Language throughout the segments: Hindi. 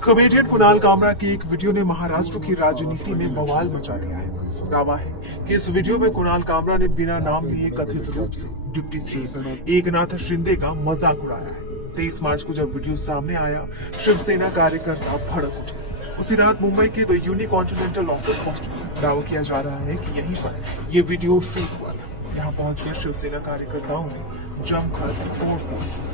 कॉमेडियन कुणाल कामरा की एक वीडियो ने महाराष्ट्र की राजनीति में बवाल मचा दिया है। दावा है कि इस वीडियो में कुणाल कामरा ने बिना नाम लिए कथित रूप से डिप्टी सीएम एकनाथ शिंदे का मजाक उड़ाया है। 23 मार्च को जब वीडियो सामने आया, शिवसेना कार्यकर्ता भड़क उठे। उसी रात मुंबई के द यूनिकॉन्टिनेंटल ऑफिस पहुंचे। दावा किया जा रहा है कि यहीं पर ये वीडियो शूट हुआ था। यहाँ पहुंचकर शिवसेना कार्यकर्ताओं ने जमकर तोड़फोड़ की।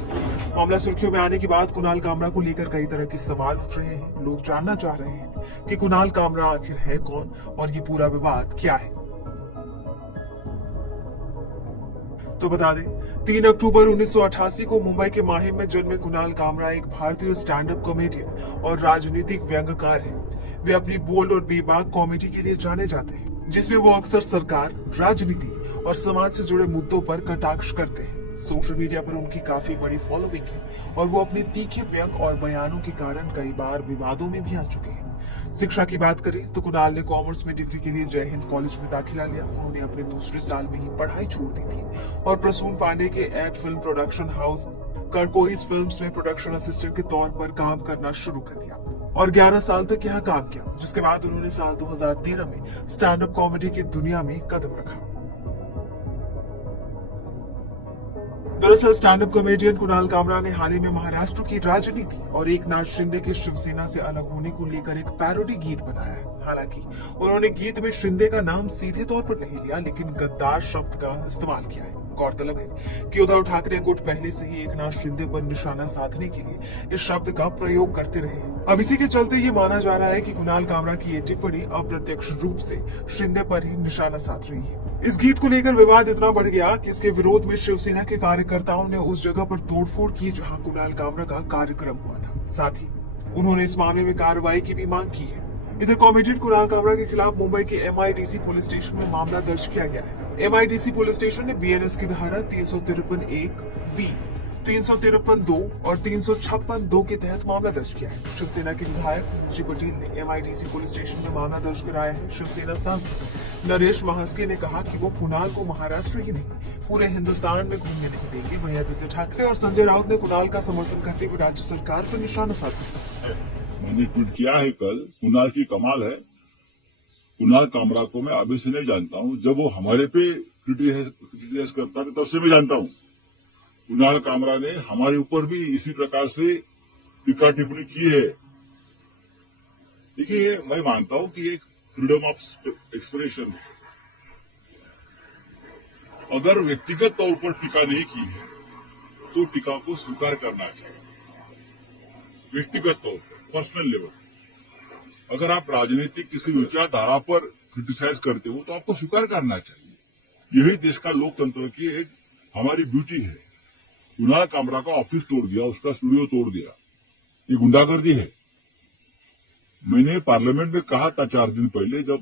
मामला सुर्खियों में आने के बाद कुणाल कामरा को लेकर कई तरह के सवाल उठ रहे हैं। लोग जानना चाह रहे हैं कि कुणाल कामरा आखिर है कौन और ये पूरा विवाद क्या है। तो बता दें, 3 अक्टूबर 1988 को मुंबई के माहिम में जन्मे कुणाल कामरा एक भारतीय स्टैंड अप कॉमेडियन और राजनीतिक व्यंग्यकार है। वे अपनी बोल्ड और बेबाक कॉमेडी के लिए जाने जाते हैं, जिसमें वो अक्सर सरकार, राजनीति और समाज से जुड़े मुद्दों पर कटाक्ष करते हैं। सोशल मीडिया पर उनकी काफी बड़ी फॉलोइंग है और वो अपने तीखे व्यंग और बयानों के कारण कई बार विवादों में भी आ चुके हैं। शिक्षा की बात करें तो कुणाल ने कॉमर्स में डिग्री के लिए जय हिंद कॉलेज में दाखिला लिया। उन्होंने अपने दूसरे साल में ही पढ़ाई छोड़ दी थी और प्रसून पांडे के act film production house Corcoise films में प्रोडक्शन असिस्टेंट के तौर पर काम करना शुरू कर दिया और 11 साल तक यहाँ काम किया, जिसके बाद उन्होंने साल 2013 में स्टैंड अप कॉमेडी की दुनिया में कदम रखा। दरअसल stand up comedian Kunal Kamra ने हाल ही में महाराष्ट्र की राजनीति और एकनाथ शिंदे के शिवसेना से अलग होने को लेकर एक पैरोडी गीत बनाया है। हालांकि उन्होंने गीत में शिंदे का नाम सीधे तौर पर नहीं लिया, लेकिन गद्दार शब्द का इस्तेमाल किया है। गौरतलब है कि उद्धव ठाकरे गुट पहले से ही एकनाथ शिंदे पर निशाना साधने के लिए इस शब्द का प्रयोग करते रहे हैं। अब इसी के चलते ये माना जा रहा है कि कुणाल कामरा की ये टिप्पणी अप्रत्यक्ष रूप से शिंदे पर ही निशाना साध रही है। इस गीत को लेकर विवाद इतना बढ़ गया कि इसके विरोध में शिवसेना के कार्यकर्ताओं ने उस जगह पर तोड़फोड़ की जहां कुणाल कामरा का कार्यक्रम हुआ था। साथ ही उन्होंने इस मामले में कार्रवाई की भी मांग की है। इधर कॉमेडियन कुणाल कामरा के खिलाफ मुंबई के MIDC पुलिस स्टेशन में मामला दर्ज किया गया है। MIDC पुलिस स्टेशन ने BNS की धारा 353(1)(b), 353(2) और 356(2) के तहत मामला दर्ज किया है। शिवसेना के विधायक रुचि पटेल ने MIDC पुलिस स्टेशन में मामला दर्ज कराया है। शिवसेना सांसद नरेश महास्के ने कहा कि वो कुणाल को महाराष्ट्र ही नहीं पूरे हिंदुस्तान में घूमने नहीं देंगे। वहीं आदित्य ठाकरे और संजय राउत ने कुणाल का समर्थन करते हुए राज्य सरकार पर निशाना साधा। मैंने ट्वीट किया है कल, कुणाल की कमाल है। कुणाल कामरा को मैं अभी से नहीं जानता हूँ, जब वो हमारे पे क्रिटिसाइज करता था तब से मैं जानता हूँ। कुणाल कामरा ने हमारे ऊपर भी इसी प्रकार से टीका टिप्पणी की है। देखिए, मैं मानता हूँ कि एक फ्रीडम ऑफ एक्सप्रेशन है। अगर व्यक्तिगत तौर पर टीका नहीं की है तो टीका को स्वीकार करना चाहिए। व्यक्तिगत तौर पर, पर्सनल लेवल, अगर आप राजनीतिक किसी विचारधारा पर क्रिटिसाइज करते हो तो आपको स्वीकार करना चाहिए। यही देश का लोकतंत्र की एक हमारी ब्यूटी है। कुणाल कामरा का ऑफिस तोड़ दिया, उसका स्टूडियो तोड़ दिया, ये गुंडागर्दी है। मैंने पार्लियामेंट में कहा था 4 दिन पहले, जब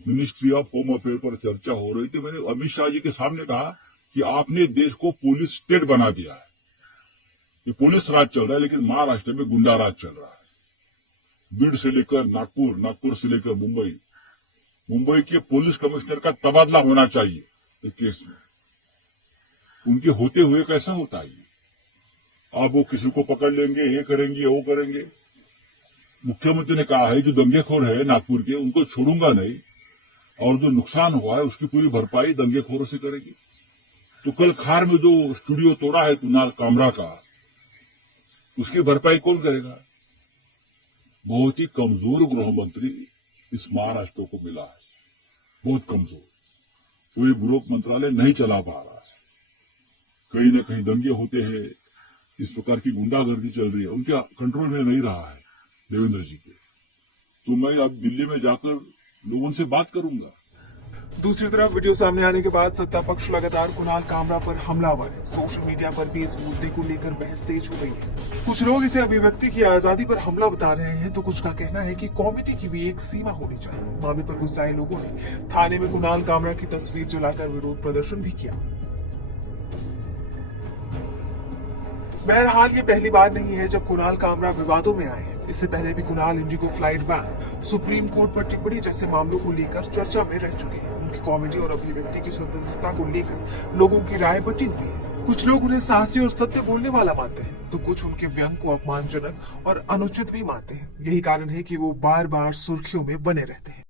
मिनिस्ट्री ऑफ होम अफेयर पर चर्चा हो रही थी, मैंने अमित शाह जी के सामने कहा कि आपने देश को पुलिस स्टेट बना दिया है। ये पुलिस राज चल रहा है, लेकिन महाराष्ट्र में गुंडा राज चल रहा है। बीड से लेकर नागपुर, नागपुर से लेकर मुंबई, मुंबई के पुलिस कमिश्नर का तबादला होना चाहिए इस केस में। उनके होते हुए कैसा होता है? अब वो किसी को पकड़ लेंगे, ये करेंगे, वो करेंगे। मुख्यमंत्री ने कहा है जो दंगेखोर है नागपुर के, उनको छोड़ूंगा नहीं, और जो नुकसान हुआ है उसकी पूरी भरपाई दंगेखोरों से करेगी। तो कल खार में जो स्टूडियो तोड़ा है कुणाल कामरा का, उसकी भरपाई कौन करेगा? बहुत ही कमजोर गृह मंत्री इस महाराष्ट्र को मिला है, बहुत कमजोर। तो ये गृह मंत्रालय नहीं चला पा रहा है। कहीं न कहीं दंगे होते हैं, इस प्रकार की गुंडागर्दी चल रही है, उनके कंट्रोल में नहीं रहा है देवेंद्र जी के। तो मैं अब दिल्ली में जाकर लोगों से बात करूंगा। दूसरी तरफ वीडियो सामने आने के बाद सत्ता पक्ष लगातार कुणाल कामरा पर हमलावर है। सोशल मीडिया पर भी इस मुद्दे को लेकर बहस तेज हो गई है। कुछ लोग इसे अभिव्यक्ति की आजादी पर हमला बता रहे हैं, तो कुछ का कहना है कि कॉमेडी की भी एक सीमा होनी चाहिए। मामले पर गुस्साए लोगों ने थाने में कुणाल कामरा की तस्वीर जलाकर विरोध प्रदर्शन भी किया। बहरहाल ये पहली बार नहीं है जब कुणाल कामरा विवादों में आए हैं। इससे पहले भी Kunal Indigo flight ban, supreme court पर टिप्पणी जैसे मामलों को लेकर चर्चा में रह चुके हैं। उनकी कॉमेडी और अभिव्यक्ति की स्वतंत्रता को लेकर लोगों की राय बटी हुई है। कुछ लोग उन्हें साहसी और सत्य बोलने वाला मानते हैं, तो कुछ उनके व्यंग को अपमानजनक और अनुचित भी मानते हैं। यही कारण है कि वो बार बार सुर्खियों में बने रहते हैं।